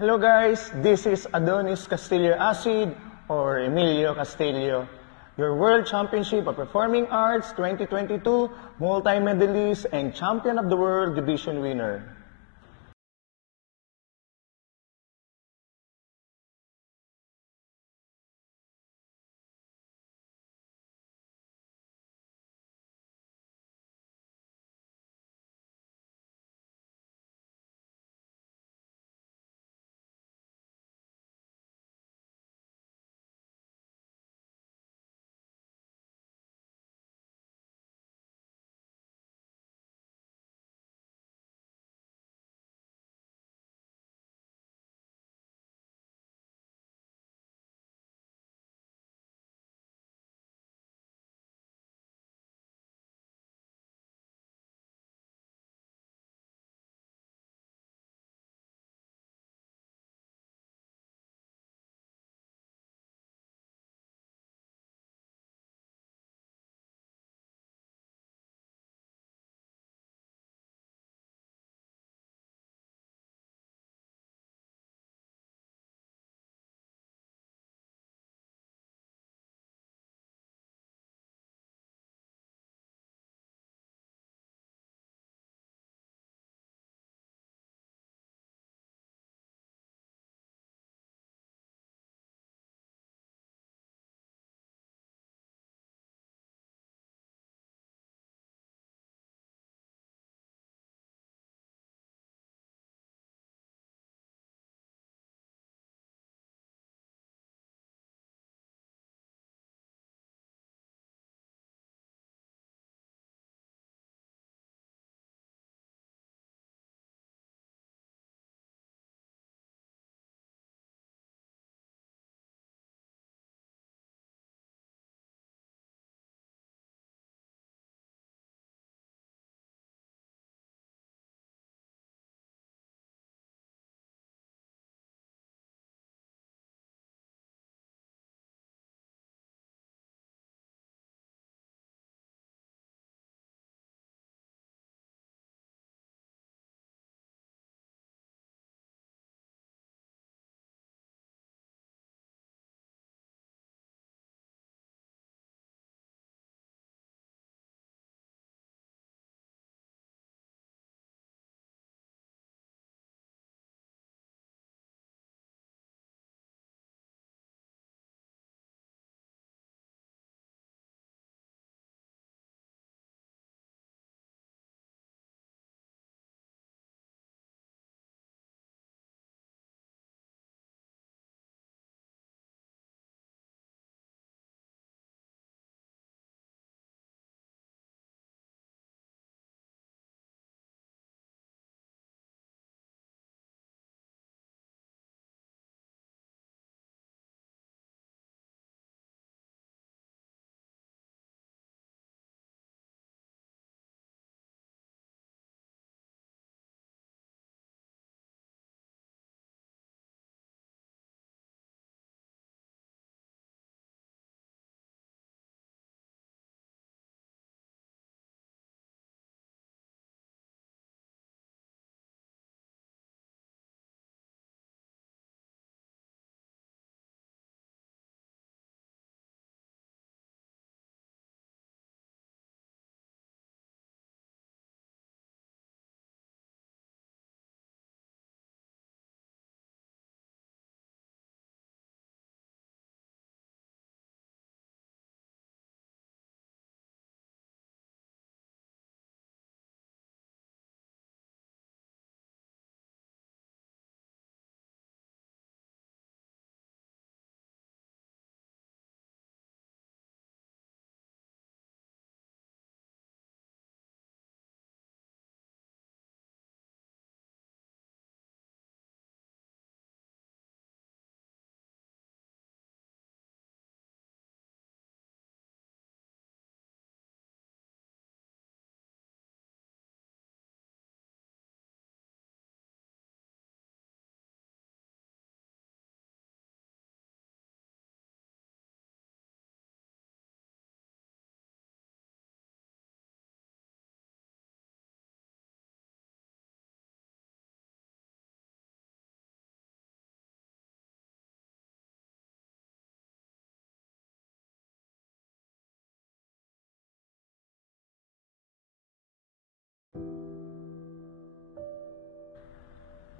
Hello guys, this is Adonis Castillo Acid or Emilio Castillo, your World Championship of Performing Arts 2022 multi-medalist and Champion of the World Division winner.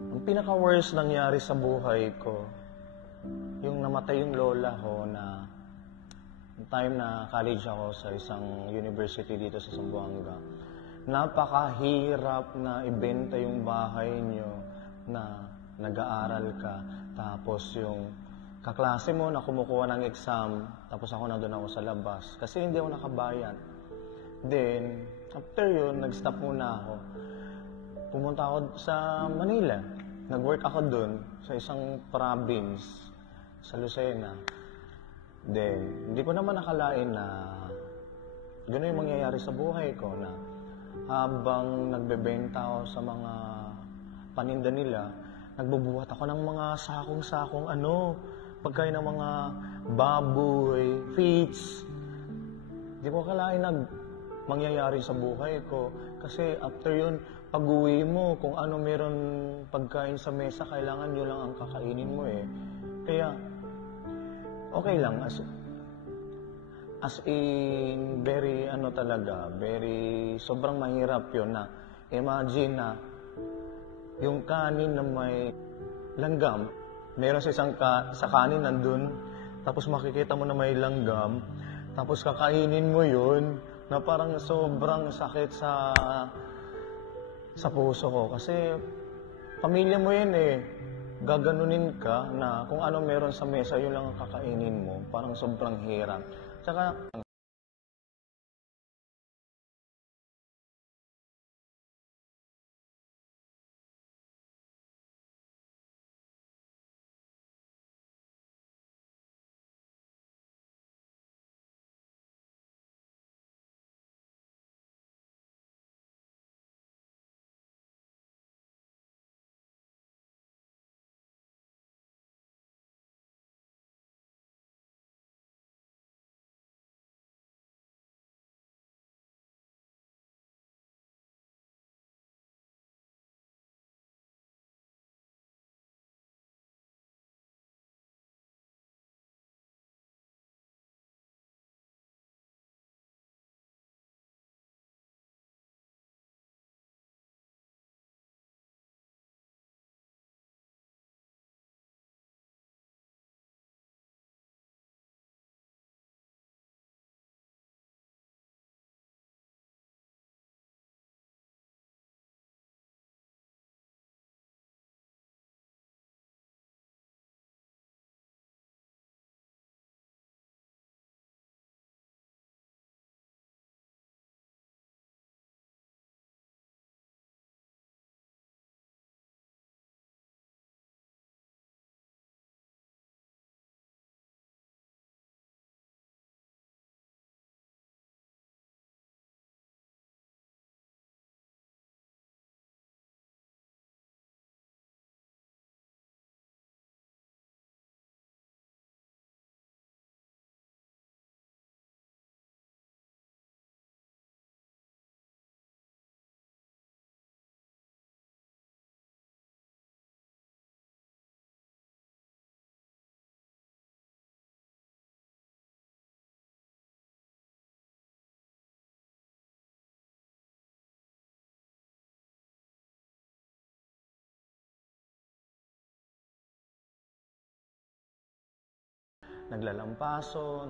Ang pinaka-worst nangyari sa buhay ko, yung namatay yung lola ko na time na college ako sa isang university dito sa Zamboanga. Napakahirap na ibenta yung bahay nyo na nag-aaral ka. Tapos yung kaklase mo na kumukuha ng exam, tapos ako nandun ako sa labas. Kasi hindi ako nakabayad. Then, after yun, nag-stop muna ako. Pumunta ako sa Manila. Nag-work ako dun sa isang province sa Lucena. Then, hindi ko naman nakalain na gano'n yung mangyayari sa buhay ko na habang nagbebenta ako sa mga paninda nila, nagbubuhat ako ng mga sakong-sakong pagkain ng mga baboy, feeds. Hindi ko akalain na mangyayari sa buhay ko. Kasi after yun, pag-uwi mo, kung ano meron pagkain sa mesa, kailangan nyo lang ang kakainin mo eh. Kaya, okay lang. As in, very sobrang mahirap yun na imagine na yung kanin na may langgam, meron sa sa kanin nandun, tapos makikita mo na may langgam, tapos kakainin mo yun, na parang sobrang sakit sa puso ko. Kasi pamilya mo yun eh. Gaganunin ka na kung ano meron sa mesa, yun lang ang kakainin mo. Parang sobrang hirap. Tsaka, naglalampaso,